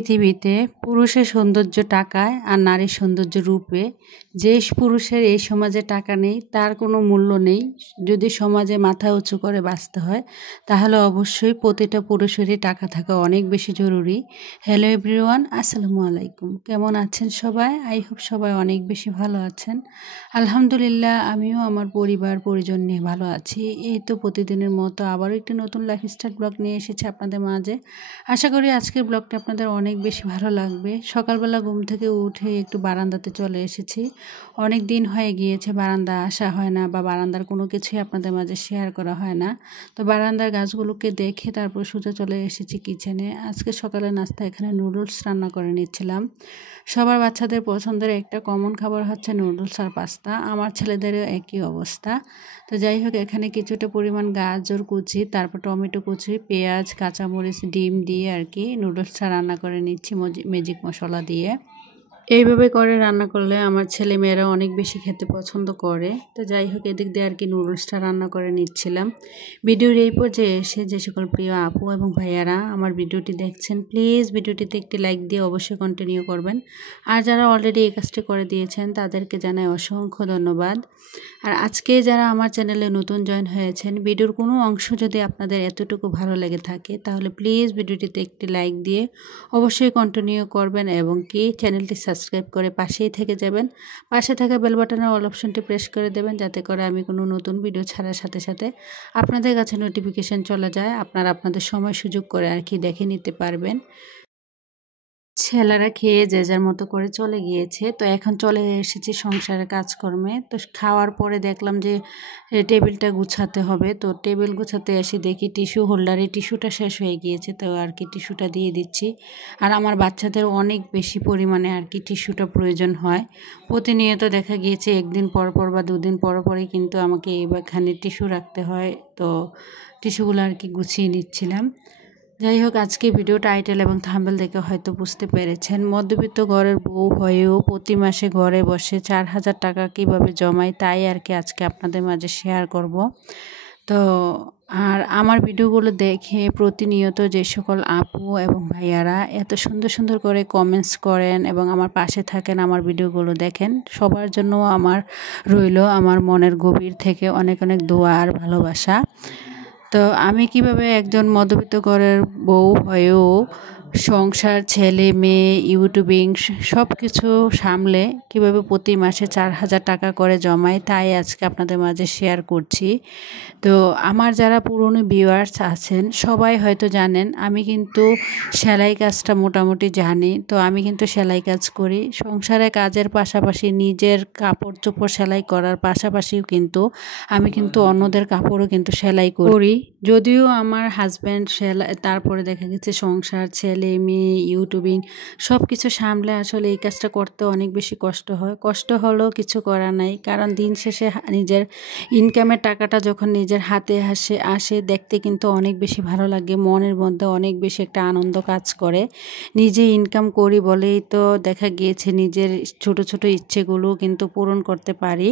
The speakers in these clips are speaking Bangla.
পৃথিবীতে পুরুষের সৌন্দর্য টাকায় আর নারীর সৌন্দর্য রূপে। যে পুরুষের এই সমাজে টাকা নেই তার কোনো মূল্য নেই। যদি সমাজে মাথা উঁচু করে বাঁচতে হয় তাহলে অবশ্যই প্রতিটা পুরুষেরই টাকা থাকা অনেক বেশি জরুরি। হ্যালো এভরিওয়ান, আসসালামু আলাইকুম। কেমন আছেন সবাই? আই হোপ সবাই অনেক বেশি ভালো আছেন। আলহামদুলিল্লাহ, আমিও আমার পরিবার পরিজন নিয়ে ভালো আছি। এই তো প্রতিদিনের মতো আবারও একটি নতুন লাইফস্টাইল ব্লগ নিয়ে এসেছি আপনাদের মাঝে। আশা করি আজকের ব্লগটা আপনাদের অনেক বেশি ভালো লাগবে। সকালবেলা ঘুম থেকে উঠে একটু বারান্দাতে চলে এসেছি। অনেক দিন হয়ে গিয়েছে বারান্দা আসা হয় না বা বারান্দার কোনো কিছুই আপনাদের মাঝে শেয়ার করা হয় না। তো বারান্দার গাছগুলোকে দেখে তারপর সোজা চলে এসেছি কিচেনে। আজকে সকালে নাস্তা এখানে নুডলস রান্না করে নিচ্ছিলাম। সবার বাচ্চাদের পছন্দের একটা কমন খাবার হচ্ছে নুডলস আর পাস্তা। আমার ছেলেদেরও একই অবস্থা। তো যাই হোক, এখানে কিছুটা পরিমাণ গাজর কুচি, তারপর টমেটো কুচি, পেঁয়াজ, কাঁচামরিচ, ডিম দিয়ে আর কি নুডলসটা রান্না করে নিচ্ছি ম্যাজিক মশলা দিয়ে। এইভাবে করে রান্না করলে আমার ছেলে মেয়েরা অনেক বেশি খেতে পছন্দ করে। তো যাই হোক, এদিক দিয়ে আর কি নুডলসটা রান্না করে নিচ্ছিলাম। ভিডিওর এই পর্যায়ে এসে যে সকল প্রিয় আপু এবং ভাইয়ারা আমার ভিডিওটি দেখছেন, প্লিজ ভিডিওটিতে একটি লাইক দিয়ে অবশ্যই কন্টিনিউ করবেন। আর যারা অলরেডি এই কাজটি করে দিয়েছেন তাদেরকে জানাই অসংখ্য ধন্যবাদ। আর আজকে যারা আমার চ্যানেলে নতুন জয়েন হয়েছেন, ভিডিওর কোনো অংশ যদি আপনাদের এতটুকু ভালো লেগে থাকে তাহলে প্লিজ ভিডিওটিতে একটি লাইক দিয়ে অবশ্যই কন্টিনিউ করবেন এবং কি চ্যানেলটি সাবস্ক্রাইব করে পাশেই থেকে যাবেন। পাশে থাকা বেল বাটনের অল অপশনটি প্রেস করে দেবেন, যাতে করে আমি কোনো নতুন ভিডিও ছাড়ার সাথে সাথে আপনাদের কাছে নোটিফিকেশন চলে যায়। আপনারা আপনাদের সময় সুযোগ করে আর কি দেখে নিতে পারবেন। ছেলেরা খেয়ে যে যার মতো করে চলে গিয়েছে। তো এখন চলে এসেছি সংসারের কাজকর্মে। তো খাওয়ার পরে দেখলাম যে টেবিলটা গুছাতে হবে। তো টেবিল গুছাতে এসে দেখি টিস্যু হোল্ডারে টিস্যুটা শেষ হয়ে গিয়েছে। তো আর কি টিস্যুটা দিয়ে দিচ্ছি। আর আমার বাচ্চাদের অনেক বেশি পরিমাণে আর কি টিস্যুটা প্রয়োজন হয়। প্রতিনিয়ত দেখা গিয়েছে একদিন পর পর বা দুদিন পর পরই কিন্তু আমাকে এখানে টিস্যু রাখতে হয়। তো টিস্যুগুলো আর কি গুছিয়ে নিচ্ছিলাম। যাই হোক, আজকে ভিডিও টাইটেল এবং থাম্বনেল দেখে হয়তো বুঝতে পেরেছেন, মধ্যবিত্ত ঘরের বউ হয়েও প্রতি মাসে ঘরে বসে 4,000 টাকা কীভাবে জমাই, তাই আর কি আজকে আপনাদের মাঝে শেয়ার করব। তো আর আমার ভিডিওগুলো দেখে প্রতিনিয়ত যে সকল আপু এবং ভাইয়ারা এত সুন্দর সুন্দর করে কমেন্টস করেন এবং আমার পাশে থাকেন, আমার ভিডিওগুলো দেখেন, সবার জন্য আমার রইল আমার মনের গভীর থেকে অনেক অনেক দোয়া আর ভালোবাসা। তো আমি কিভাবে একজন মধ্যবিত্ত ঘরের বউ হয়েও সংসার, ছেলে মেয়ে, ইউটিউবিং সব কিছু সামলে কিভাবে প্রতি মাসে 4,000 টাকা করে জমাই, তাই আজকে আপনাদের মাঝে শেয়ার করছি। তো আমার যারা পুরনো ভিউয়ার্স আছেন সবাই হয়তো জানেন আমি কিন্তু সেলাই কাজটা মোটামুটি জানি। তো আমি কিন্তু সেলাই কাজ করি। সংসারে কাজের পাশাপাশি নিজের কাপড় চোপড় সেলাই করার পাশাপাশিও কিন্তু আমি কিন্তু অন্যদের কাপড়ও কিন্তু সেলাই করি। যদিও আমার হাজব্যান্ড সেলাই, তারপরে দেখা গেছে সংসার, ছেলে মেয়ে, ইউটিউবিং সব কিছু সামলে আসলে এই কাজটা করতে অনেক বেশি কষ্ট হয়। কষ্ট হলেও কিছু করার নাই, কারণ দিন শেষে নিজের ইনকামের টাকাটা যখন নিজের হাতে আসে দেখতে কিন্তু অনেক বেশি ভালো লাগে, মনের মধ্যে অনেক বেশি একটা আনন্দ কাজ করে। নিজে ইনকাম করি বলেই তো দেখা গিয়েছে নিজের ছোট ছোট ইচ্ছেগুলো কিন্তু পূরণ করতে পারি।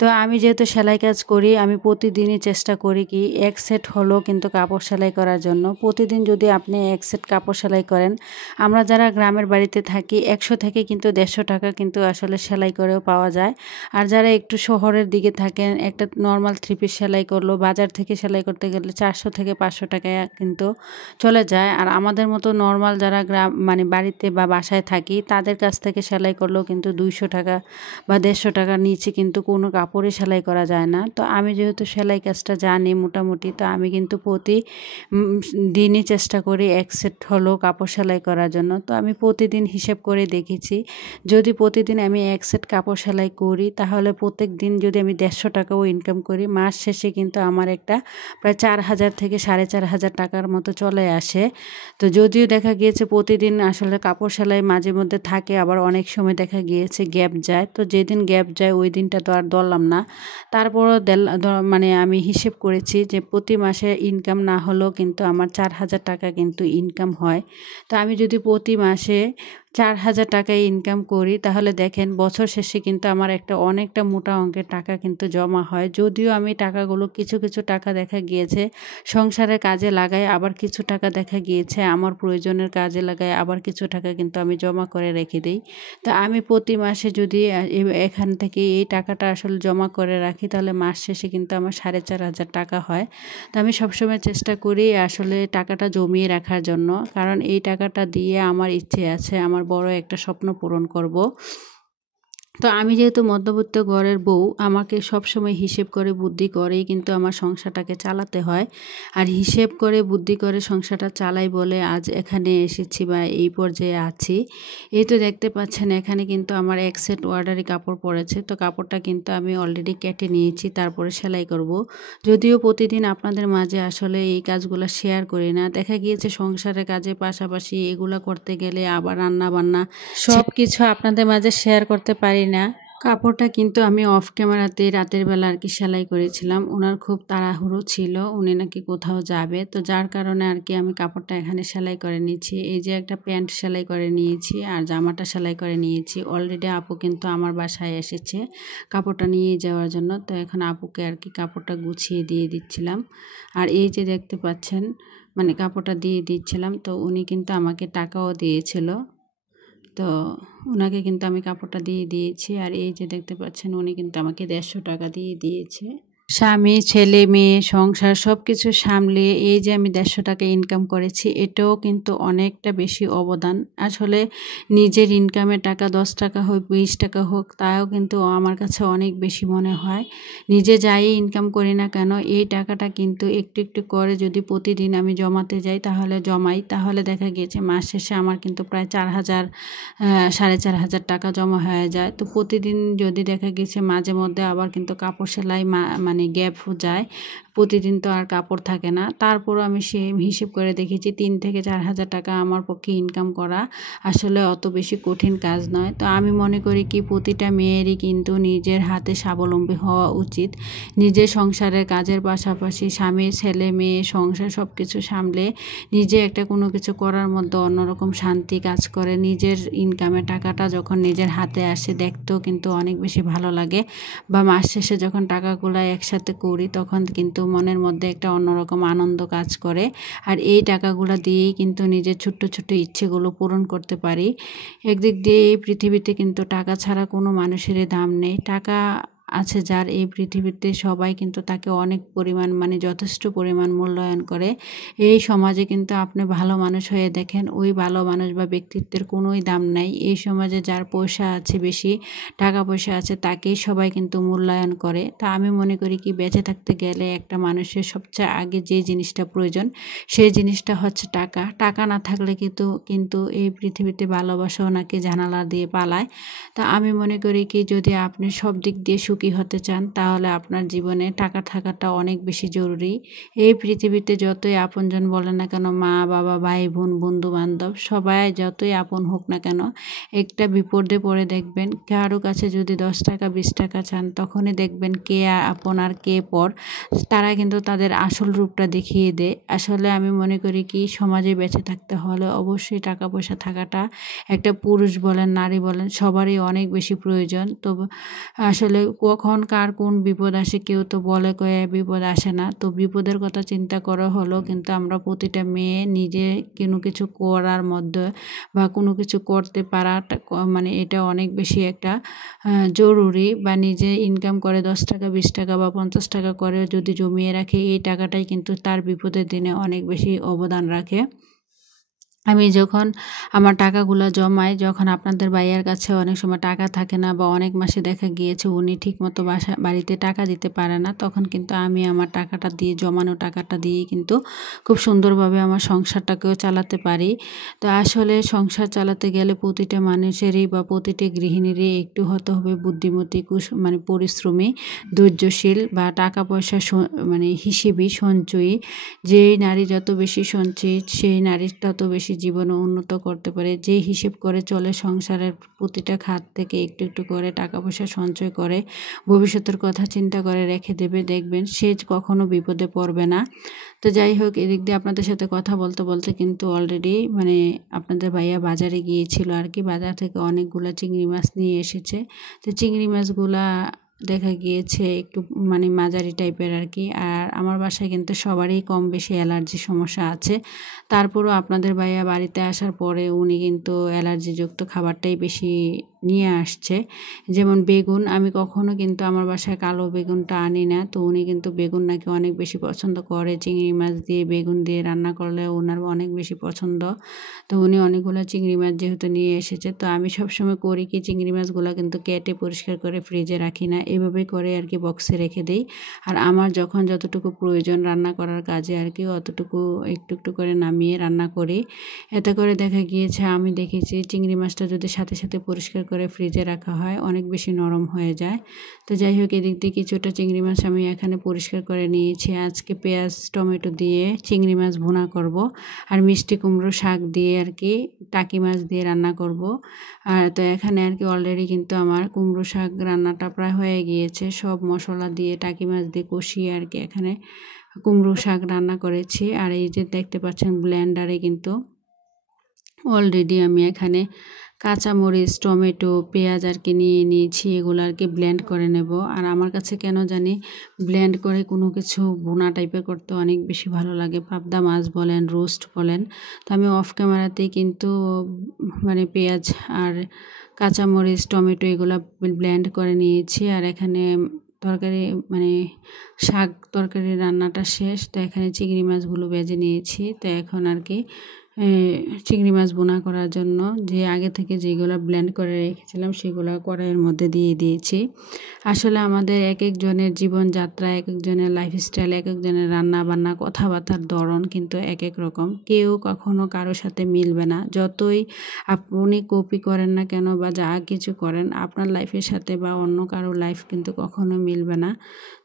তো আমি যেহেতু সেলাই কাজ করি, আমি প্রতিদিনই চেষ্টা করি কি এক সেট হলো কিন্তু কাপড় সেলাই করার জন্য। প্রতিদিন যদি আপনি এক সেট কাপড় সেলাই করেন, আমরা যারা গ্রামের বাড়িতে থাকি 100 থেকে কিন্তু 150 টাকা কিন্তু আসলে সেলাই করেও পাওয়া যায়। আর যারা একটু শহরের দিকে থাকেন, একটা নর্মাল 3 পিস সেলাই করলো বাজার থেকে সেলাই করতে গেলে 400 থেকে 500 টাকায় কিন্তু চলে যায়। আর আমাদের মতো নর্মাল যারা গ্রাম মানে বাড়িতে বা বাসায় থাকি তাদের কাছ থেকে সেলাই করলেও কিন্তু 200 টাকা বা 150 টাকার নিচে কিন্তু কোনো কাপড়ই সেলাই করা যায় না। তো আমি যেহেতু সেলাই কাজটা জানি মোটামুটি, তো আমি কিন্তু প্রতি দিনই চেষ্টা করি এক সেট হলো কাপড় সেলাই করার জন্য। তো আমি প্রতিদিন হিসেব করে দেখেছি, যদি প্রতিদিন আমি এক সেট কাপড় সেলাই করি তাহলে প্রত্যেক দিন যদি আমি 150 টাকাও ইনকাম করি, মাস শেষে কিন্তু আমার একটা প্রায় 4,000 থেকে 4,500 টাকার মতো চলে আসে। তো যদিও দেখা গিয়েছে প্রতিদিন আসলে কাপড় সেলাই মাঝে মধ্যে থাকে, আবার অনেক সময় দেখা গিয়েছে গ্যাপ যায়। তো যেদিন গ্যাপ যায় ওই দিনটা তো আর ধরলাম না। তারপরও মানে আমি হিসেব করেছি যে প্রতি মাসে ইনকাম না হলেও কিন্তু আমার 4,000 টাকা কিন্তু ইনকাম হয়। তো আমি যদি প্রতি মাসে 4,000 টাকায় ইনকাম করি, তাহলে দেখেন বছর শেষে কিন্তু আমার অনেকটা মোটা অঙ্কের টাকা কিন্তু জমা হয়। যদিও আমি টাকাগুলো কিছু টাকা দেখা গিয়েছে সংসারের কাজে লাগাই, আবার কিছু টাকা দেখা গিয়েছে আমার প্রয়োজনের কাজে লাগাই, আবার কিছু টাকা কিন্তু আমি জমা করে রেখে দিই। তো আমি প্রতি মাসে যদি এখান থেকে এই টাকাটা আসলে জমা করে রাখি, তাহলে মাস শেষে কিন্তু আমার 4,500 টাকা হয়। তো আমি সবসময় চেষ্টা করি আসলে টাকাটা জমিয়ে রাখার জন্য, কারণ এই টাকাটা দিয়ে আমার ইচ্ছে আছে আমার বড় একটা স্বপ্ন পূরণ করব। তো আমি যেহেতু মধ্যবিত্ত ঘরের বউ, আমাকে সবসময় হিসেব করে বুদ্ধি করেই কিন্তু আমার সংসারটাকে চালাতে হয়। আর হিসেব করে বুদ্ধি করে সংসারটা চালাই বলে আজ এখানে এসেছি বা এই পর্যায়ে আছি। এই তো দেখতে পাচ্ছেন এখানে কিন্তু আমার এক সেট অর্ডারি কাপড় পড়েছে। তো কাপড়টা কিন্তু আমি অলরেডি কেটে নিয়েছি, তারপরে সেলাই করব। যদিও প্রতিদিন আপনাদের মাঝে আসলে এই কাজগুলো শেয়ার করি না, দেখা গিয়েছে সংসারের কাজের পাশাপাশি এগুলো করতে গেলে আবার রান্না বান্না সব কিছু আপনাদের মাঝে শেয়ার করতে পারি না। কাপড়টা কিন্তু আমি অফ ক্যামেরাতে রাতের বেলা আর কি সেলাই করেছিলাম। ওনার খুব তাড়াহুড়ো ছিল, উনি নাকি কোথাও যাবে, তো যার কারণে আর কি আমি কাপড়টা এখানে সেলাই করে নিয়েছি। এই যে একটা প্যান্ট সেলাই করে নিয়েছি আর জামাটা সেলাই করে নিয়েছি। অলরেডি আপু কিন্তু আমার বাসায় এসেছে কাপড়টা নিয়ে যাওয়ার জন্য, তো এখন আপুকে আর কি কাপড়টা গুছিয়ে দিয়ে দিচ্ছিলাম। আর এই যে দেখতে পাচ্ছেন মানে কাপড়টা দিয়ে দিচ্ছিলাম, তো উনি কিন্তু আমাকে টাকাও দিয়েছিল। তো ওনাকে কিন্তু আমি কাপড়টা দিয়ে দিয়েছি। আর এই যে দেখতে পাচ্ছেন উনি কিন্তু আমাকে 150 টাকা দিয়ে দিয়েছে। স্বামী, ছেলে, মেয়ে, সংসার সব কিছু সামলিয়ে এই যে আমি 150 টাকা ইনকাম করেছি, এটাও কিন্তু অনেকটা বেশি অবদান। আসলে নিজের ইনকামের টাকা 10 টাকা হোক 20 টাকা হোক, তাও কিন্তু আমার কাছে অনেক বেশি মনে হয়। নিজে যাই ইনকাম করি না কেন, এই টাকাটা কিন্তু একটু করে যদি প্রতিদিন আমি জমাতে যাই, তাহলে দেখা গিয়েছে মাস শেষে আমার কিন্তু প্রায় 4,000 4,500 টাকা জমা হয়ে যায়। তো প্রতিদিন যদি দেখা গেছে মাঝে মধ্যে আবার কিন্তু কাপড় সেলাই মানে গ্যাপ যায়, প্রতিদিন তো আর কাপড় থাকে না, তারপরও আমি সে হিসেব করে দেখেছি 3 থেকে 4,000 টাকা আমার পক্ষে ইনকাম করা আসলে অত বেশি কঠিন কাজ নয়। তো আমি মনে করি কি প্রতিটা মেয়েরই কিন্তু নিজের হাতে স্বাবলম্বী হওয়া উচিত। নিজের সংসারের কাজের পাশাপাশি স্বামী, ছেলে, মেয়ে, সংসার সব কিছু সামলে নিজে একটা কোনো কিছু করার মধ্যে অন্যরকম শান্তি কাজ করে। নিজের ইনকামের টাকাটা যখন নিজের হাতে আসে দেখতেও কিন্তু অনেক বেশি ভালো লাগে, বা মাস শেষে যখন টাকাগুলো একসাথে করি তখন কিন্তু মনের মধ্যে একটা অন্যরকম আনন্দ কাজ করে। আর এই টাকাগুলো দিয়েই কিন্তু নিজের ছোট্ট ইচ্ছেগুলো পূরণ করতে পারি। একদিক দিয়ে এই পৃথিবীতে কিন্তু টাকা ছাড়া কোনো মানুষেরই দাম নেই। টাকা আছে যার এই পৃথিবীতে সবাই কিন্তু তাকে অনেক পরিমাণ মানে যথেষ্ট পরিমাণ মূল্যায়ন করে। এই সমাজে কিন্তু আপনি ভালো মানুষ হয়ে দেখেন, ওই ভালো মানুষ বা ব্যক্তিত্বের কোনোই দাম নাই। এই সমাজে যার পয়সা আছে, বেশি টাকা পয়সা আছে, তাকেই সবাই কিন্তু মূল্যায়ন করে। তা আমি মনে করি কি বেঁচে থাকতে গেলে একটা মানুষের সবচেয়ে আগে যে জিনিসটা প্রয়োজন সেই জিনিসটা হচ্ছে টাকা। টাকা না থাকলে কিন্তু এই পৃথিবীতে ভালোবাসাও নাকি জানালা দিয়ে পালায়। তা আমি মনে করি কি যদি আপনি সব দিক দিয়ে সুখী হতে চান, তাহলে আপনার জীবনে টাকা থাকাটা অনেক বেশি জরুরি। এই পৃথিবীতে যতই আপনজন বলেন না কেন, মা বাবা, ভাই বোন, বন্ধু বান্ধব, সবাই যতই আপন হোক না কেন, একটা বিপদে পড়ে দেখবেন কারো কাছে যদি 10 টাকা 20 টাকা চান, তখনই দেখবেন কে আপন আর কে পর, তারা কিন্তু তাদের আসল রূপটা দেখিয়ে দেয়। আসলে আমি মনে করি কি সমাজে বেঁচে থাকতে হলে অবশ্যই টাকা পয়সা থাকাটা একটা পুরুষ বলেন নারী বলেন সবারই অনেক বেশি প্রয়োজন। তো আসলে কখন কার কোন বিপদ আসে কেউ তো বলে কয়ে বিপদ আসে না। তো বিপদের কথা চিন্তা করা হলো কিন্তু আমরা প্রতিটা মেয়ে নিজে কোনো কিছু করার মধ্যে বা কোনো কিছু করতে পারাটা মানে এটা অনেক বেশি একটা জরুরি। বা নিজে ইনকাম করে 10 টাকা 20 টাকা বা 50 টাকা করে যদি জমিয়ে রাখে, এই টাকাটাই কিন্তু তার বিপদের দিনে অনেক বেশি অবদান রাখে। আমি যখন আমার টাকাগুলো জমাই, যখন আপনাদের ভাইয়ার কাছে অনেক সময় টাকা থাকে না বা অনেক মাসে দেখা গিয়েছে উনি ঠিকমতো বাড়িতে টাকা দিতে পারে না, তখন কিন্তু আমি আমার টাকাটা দিয়ে, জমানো টাকাটা দিয়েই কিন্তু খুব সুন্দরভাবে আমার সংসারটাকেও চালাতে পারি। তো আসলে সংসার চালাতে গেলে প্রতিটা মানুষেরই বা প্রতিটি গৃহিণীরই একটু হতে হবে বুদ্ধিমতী, মানে পরিশ্রমী, ধৈর্যশীল বা টাকা পয়সা মানে হিসেবি, সঞ্চয়ী। যেই নারী যত বেশি সঞ্চয়ী সেই নারী তত বেশি জীবনে উন্নত করতে পারে। যে হিসেব করে চলে সংসারের প্রতিটা খাত থেকে একটু একটু করে টাকা পয়সা সঞ্চয় করে ভবিষ্যতের কথা চিন্তা করে রেখে দেবে, দেখবেন সে কখনো বিপদে পড়বে না। তো যাই হোক, এদিক দিয়ে আপনাদের সাথে কথা বলতে বলতে কিন্তু অলরেডি আপনাদের ভাইয়া বাজারে গিয়েছিল আর কি। বাজার থেকে অনেকগুলো চিংড়ি মাছ নিয়ে এসেছে। তো চিংড়ি মাছগুলা দেখা গিয়েছে একটু মাঝারি টাইপের আর কি। আর আমার বাসায় কিন্তু সবারই কম বেশি অ্যালার্জি সমস্যা আছে। তারপরও আপনাদের ভাইয়া বাড়িতে আসার পরে উনি কিন্তু অ্যালার্জিযুক্ত খাবারটাই বেশি নিয়ে আসছে। যেমন বেগুন, আমি কখনো কিন্তু আমার বাসায় কালো বেগুনটা আনি না। তো উনি কিন্তু বেগুন নাকি অনেক বেশি পছন্দ করে। চিংড়ি মাছ দিয়ে বেগুন দিয়ে রান্না করলে ওনার অনেক বেশি পছন্দ। তো উনি অনেকগুলো চিংড়ি মাছ যেহেতু নিয়ে এসেছে, তো আমি সবসময় করি কি চিংড়ি মাছগুলো কিন্তু কেটে পরিষ্কার করে ফ্রিজে রাখি না, এভাবেই করে আর কি বক্সে রেখে দিই। আর আমার যখন যতটুকু প্রয়োজন রান্না করার কাজে আর কি অতটুকু একটু একটু করে নামিয়ে রান্না করি। এতে করে দেখা গিয়েছে, আমি দেখেছি চিংড়ি মাছটা যদি সাথে সাথে পরিষ্কার করে ফ্রিজে রাখা হয় অনেক বেশি নরম হয়ে যায়। তো যাই হোক, এদিক দিয়ে কিছুটা চিংড়ি মাছ আমি এখানে পরিষ্কার করে নিয়েছি। আজকে পেঁয়াজ টমেটো দিয়ে চিংড়ি মাছ ভুনা করব, আর মিষ্টি কুমড়ো শাক দিয়ে আর কি টাকি মাছ দিয়ে রান্না করব। আর তো এখানে আর কি অলরেডি কিন্তু আমার কুমড়ো শাক রান্নাটা প্রায় হয়ে গিয়েছে। সব মশলা দিয়ে টাকি মাছ দিয়ে কষিয়ে আর কি এখানে কুমড়ো শাক রান্না করেছি। আর এই যে দেখতে পাচ্ছেন ব্লেন্ডারে কিন্তু অলরেডি আমি এখানে কাঁচামরিচ টমেটো পেঁয়াজ আর কি নিয়ে নিয়েছি, এগুলো আর কি ব্লেন্ড করে নেব। আর আমার কাছে কেন জানি ব্লেন্ড করে কোনো কিছু ভুনা টাইপের করতে অনেক বেশি ভালো লাগে, পাবদা মাছ বলেন রোস্ট বলেন। তো আমি অফ ক্যামেরাতেই কিন্তু পেঁয়াজ আর কাঁচামরিচ টমেটো এগুলো ব্লেন্ড করে নিয়েছি। আর এখানে তরকারি শাক তরকারি রান্নাটা শেষ। তো এখানে চিংড়ি মাছগুলো ভেজে নিয়েছি। তো এখন আর কি চিংড়ি মাছ বোনা করার জন্য যে আগে থেকে যেগুলো ব্লেন্ড করে রেখেছিলাম সেগুলো কড়াইয়ের মধ্যে দিয়ে দিয়েছি। আসলে আমাদের এক একজনের জীবনযাত্রা, এক একজনের লাইফস্টাইল, এক একজনের রান্না বান্না কথাবার্তার ধরন কিন্তু এক এক রকম। কেউ কখনো কারোর সাথে মিলবে না। যতই আপনি কপি করেন না কেন বা যা কিছু করেন, আপনার লাইফের সাথে বা অন্য কারো লাইফ কিন্তু কখনো মিলবে না।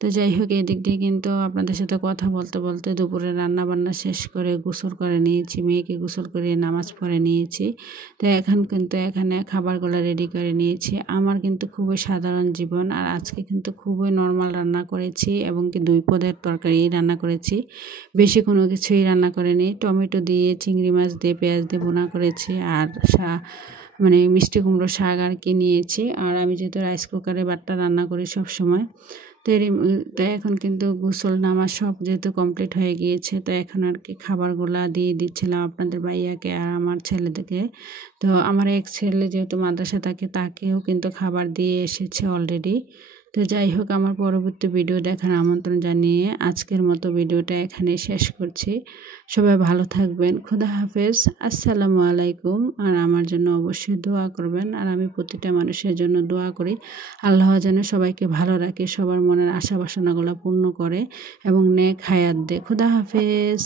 তো যাই হোক, এদিক দিয়ে কিন্তু আপনাদের সাথে কথা বলতে বলতে দুপুরে রান্না বান্না শেষ করে গোসল করে নিয়েছি, মেয়েকে গোসল করে নামাজ পড়ে নিয়েছি। তো এখন কিন্তু এখানে খাবারগুলো রেডি করে নিয়েছি। আমার কিন্তু খুবই সাধারণ জীবন, আর আজকে কিন্তু খুবই নর্মাল রান্না করেছি এবং কি 2 পদের তরকারি রান্না করেছি, বেশি কোনো কিছুই রান্না করিনি। টমেটো দিয়ে চিংড়ি মাছ দিয়ে পেঁয়াজ দিয়ে ভুনা করেছি, আর মিষ্টি কুমড়ো শাক আর কি নিয়েছি। আর আমি যেহেতু রাইস কুকারে ভাতটা রান্না করি সব সময়, তো এখন কিন্তু গোসল নামাজ সব যেহেতু কমপ্লিট হয়ে গিয়েছে, তো এখন আর কি খাবারগুলা দিয়ে দিচ্ছিলাম আপনাদের ভাইয়াকে আর আমার ছেলেদেরকে। তো আমার এক ছেলে যেহেতু মাদ্রাসা থাকে, তাকেও কিন্তু খাবার দিয়ে এসেছে অলরেডি। তো যাই হোক, আমার পরবর্তী ভিডিও দেখার আমন্ত্রণ জানিয়ে আজকের মতো ভিডিওটা এখানে শেষ করছি। সবাই ভালো থাকবেন, খুদা হাফেজ, আসসালামু আলাইকুম। আর আমার জন্য অবশ্যই দোয়া করবেন। আর আমি প্রতিটা মানুষের জন্য দোয়া করি আল্লাহ যেন সবাইকে ভালো রাখে, সবার মনের আশা বাসনাগুলো পূর্ণ করে এবং নেক হায়াত দেয়। খুদা হাফেজ।